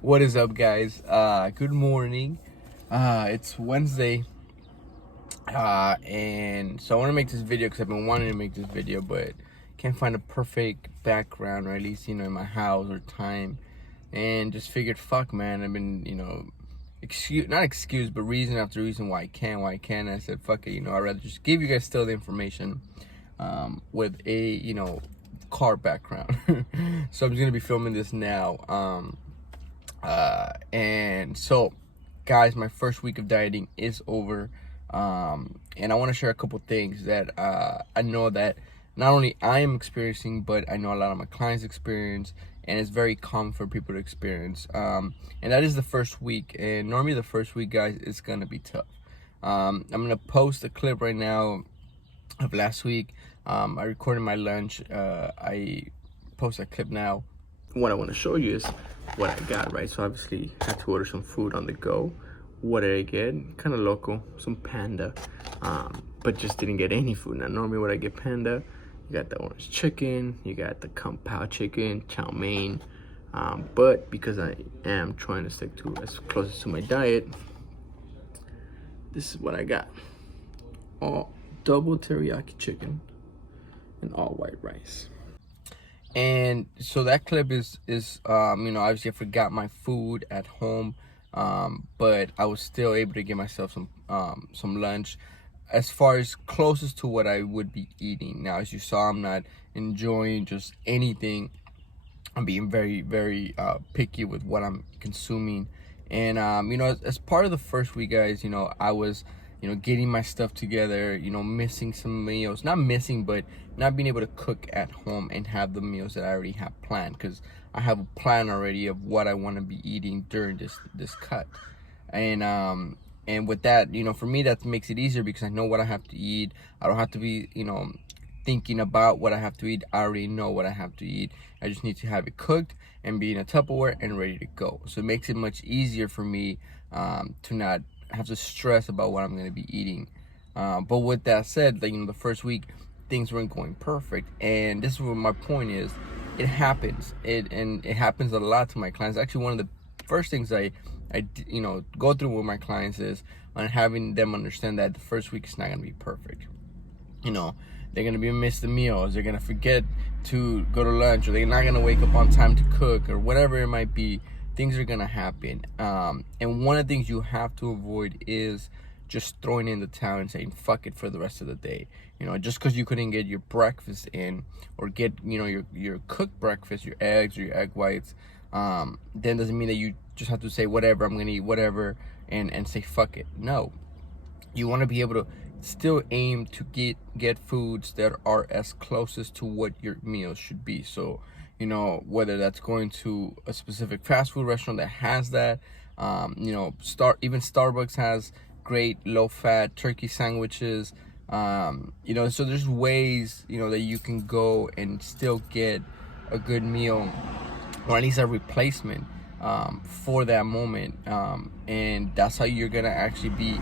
What is up, guys? Good morning. It's Wednesday, and so I want to make this video because I've been wanting to make this video, but can't find a perfect background, or at least in my house or time, and just figured, fuck, man, I've been not excuse, but reason after reason why I can't. I said, fuck it, I'd rather just give you guys still the information, with a car background. So I'm just gonna be filming this now. And so, guys, my first week of dieting is over, and I want to share a couple things that I know that not only I am experiencing, but I know a lot of my clients experience, and it's very common for people to experience. And that is the first week, and normally the first week, guys, is gonna be tough. I'm gonna post a clip right now of last week. I recorded my lunch. I post a clip now. What I want to show you is what I got, right? So obviously I had to order some food on the go. What did I get? Kind of local, some Panda, but just didn't get any food. Now normally when I get Panda, you got the orange chicken, you got the kung pao chicken, chow mein, but because I am trying to stick to as close to my diet, this is what I got: all double teriyaki chicken and all white rice. And so that clip is obviously I forgot my food at home, but I was still able to get myself some lunch, as far as closest to what I would be eating. Now, as you saw, I'm not enjoying just anything. I'm being very, very picky with what I'm consuming. And as part of the first week, guys, I was getting my stuff together, missing some meals. Not missing, but not being able to cook at home and have the meals that I already have planned, because I have a plan already of what I want to be eating during this cut. And with that, for me, that makes it easier because I know what I have to eat. I don't have to be, thinking about what I have to eat. I already know what I have to eat. I just need to have it cooked and be in a Tupperware and ready to go. So it makes it much easier for me to not have to stress about what I'm going to be eating. But with that said, the first week things weren't going perfect, and this is what my point is. It happens. It happens a lot to my clients. Actually, one of the first things I go through with my clients is on having them understand that the first week is not going to be perfect. They're going to be miss the meals, they're going to forget to go to lunch, or they're not going to wake up on time to cook, or whatever it might be. Things are going to happen. And one of the things you have to avoid is just throwing in the towel and saying fuck it for the rest of the day. Just because you couldn't get your breakfast in, or get your cooked breakfast, your eggs or your egg whites, then doesn't mean that you just have to say whatever, I'm gonna eat whatever, and say fuck it. No, you want to be able to still aim to get foods that are as closest to what your meals should be. So whether that's going to a specific fast food restaurant that has that, even Starbucks has great low-fat turkey sandwiches. So there's ways that you can go and still get a good meal, or at least a replacement for that moment, and that's how you're gonna actually be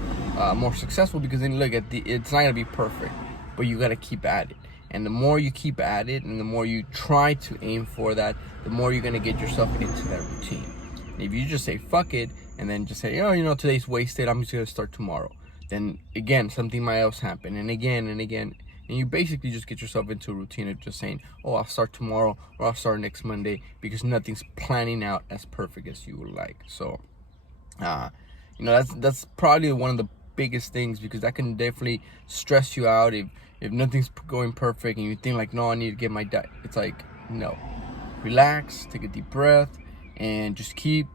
more successful. Because then look at it's not gonna be perfect, but you gotta keep at it. And the more you keep at it, and the more you try to aim for that, the more you're gonna get yourself into that routine. And if you just say fuck it, and then just say, today's wasted, I'm just gonna start tomorrow, then again something might else happen, and again, and you basically just get yourself into a routine of just saying, oh, I'll start tomorrow, or I'll start next Monday, because nothing's planning out as perfect as you would like. So that's probably one of the biggest things, because that can definitely stress you out if nothing's going perfect and you think like, no, I need to get my diet. It's like, no, relax, take a deep breath, and just keep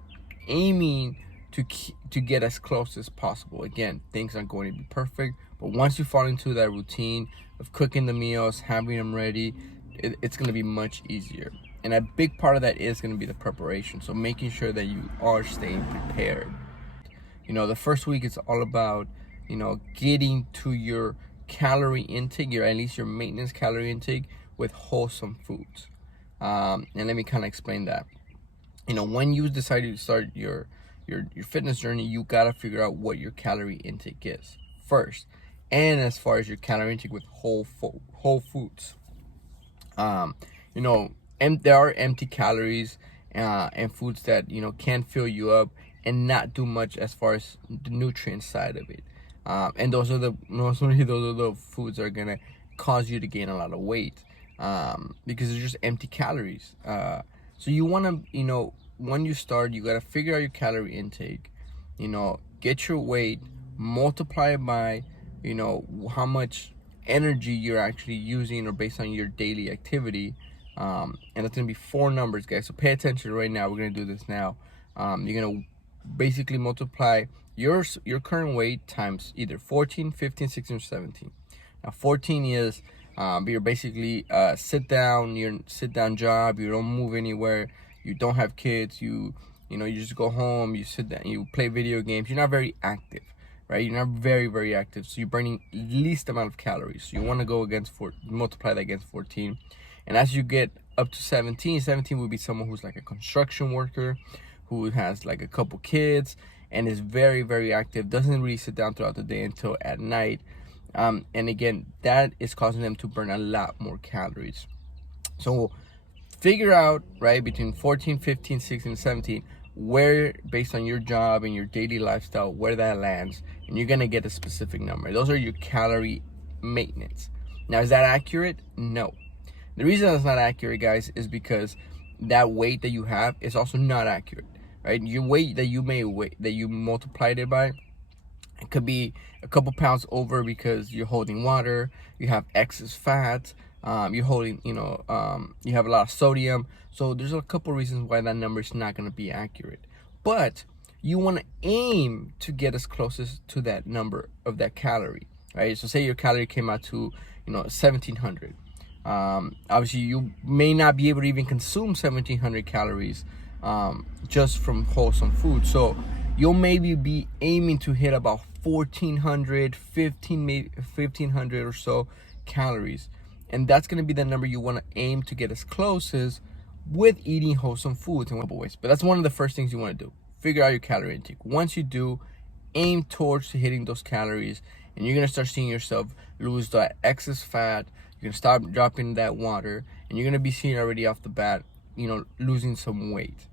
aiming to get as close as possible. Again, things aren't going to be perfect, but once you fall into that routine of cooking the meals, having them ready, it's going to be much easier. And a big part of that is going to be the preparation. So making sure that you are staying prepared. The first week is all about getting to your calorie intake, at least your maintenance calorie intake, with wholesome foods. And let me kind of explain that. When you decide to start your fitness journey, you gotta figure out what your calorie intake is first. And as far as your calorie intake with whole foods, um, you know, and there are empty calories and foods that can fill you up and not do much as far as the nutrient side of it. And those are the foods that are gonna cause you to gain a lot of weight, because they're just empty calories. So you wanna, when you start, you gotta figure out your calorie intake. Get your weight, multiply it by, how much energy you're actually using, or based on your daily activity. And it's gonna be 4 numbers, guys. So pay attention right now. We're gonna do this now. You're gonna basically multiply your current weight times either 14, 15, 16, or 17. Now 14 is you're basically sit down job. You don't move anywhere. You don't have kids. You just go home. You sit down. You play video games. You're not very active, right? You're not very, very active. So you're burning least amount of calories. So you want to go multiply that against 14. And as you get up to 17 would be someone who's like a construction worker, who has like a couple kids and is very, very active, doesn't really sit down throughout the day until at night. And again, that is causing them to burn a lot more calories. So figure out, right, between 14, 15, 16, 17, where, based on your job and your daily lifestyle, where that lands, and you're gonna get a specific number. Those are your calorie maintenance. Now, is that accurate? No. The reason that's not accurate, guys, is because that weight that you have is also not accurate, right? Your weight that you multiplied it by, it could be a couple pounds over because you're holding water, you have excess fat, you're holding, you have a lot of sodium. So there's a couple reasons why that number is not going to be accurate. But you want to aim to get as close as to that number of that calorie, right? So say your calorie came out to, 1,700. Obviously, you may not be able to even consume 1,700 calories just from wholesome food. So you'll maybe be aiming to hit about 1,400, 1,500 or so calories. And that's going to be the number you want to aim to get as close as with eating wholesome foods in a couple ways. But that's one of the first things you want to do. Figure out your calorie intake. Once you do, aim towards hitting those calories, and you're going to start seeing yourself lose that excess fat. You're going to start dropping that water, and you're going to be seeing already off the bat, losing some weight.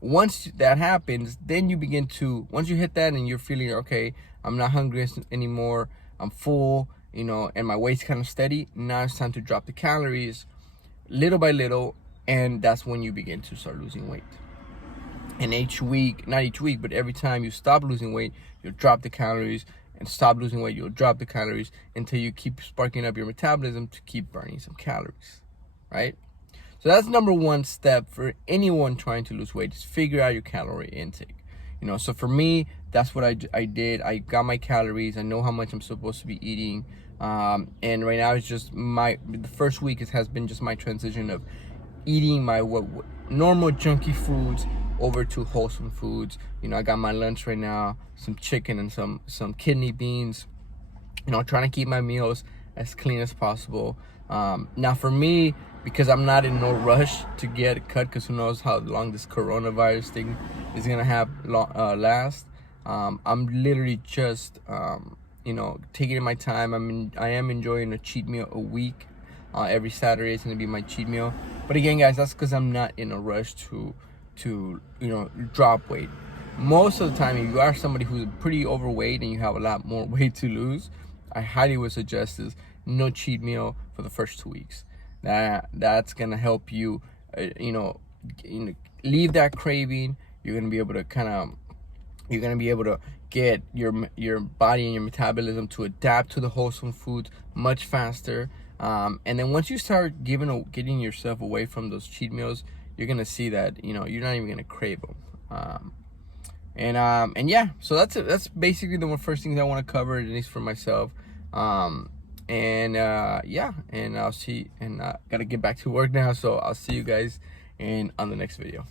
Once that happens, then you begin to, once you hit that and you're feeling, okay, I'm not hungry anymore, I'm full, and my weight's kind of steady, now it's time to drop the calories little by little, and that's when you begin to start losing weight. And not each week, but every time you stop losing weight, you'll drop the calories, and stop losing weight, you'll drop the calories until you keep sparking up your metabolism to keep burning some calories, right? So that's number one step for anyone trying to lose weight, is figure out your calorie intake. So for me, that's what I did. I got my calories. I know how much I'm supposed to be eating. And right now it's just the first week has been just my transition of eating my normal junky foods over to wholesome foods. I got my lunch right now, some chicken and some kidney beans. Trying to keep my meals as clean as possible. Now for me, because I'm not in no rush to get cut, because who knows how long this coronavirus thing is gonna last. I'm literally just taking my time. I am enjoying a cheat meal a week. Every Saturday is gonna be my cheat meal. But again, guys, that's because I'm not in a rush to drop weight. Most of the time, if you are somebody who's pretty overweight and you have a lot more weight to lose, I highly would suggest is no cheat meal for the first 2 weeks. That's gonna help you, leave that craving. You're gonna be able to get your body and your metabolism to adapt to the wholesome foods much faster. And then once you start getting yourself away from those cheat meals, you're gonna see that you're not even gonna crave them. And yeah, so that's basically the first things I want to cover, at least for myself. And I'll see, and gotta get back to work now, so I'll see you guys on the next video.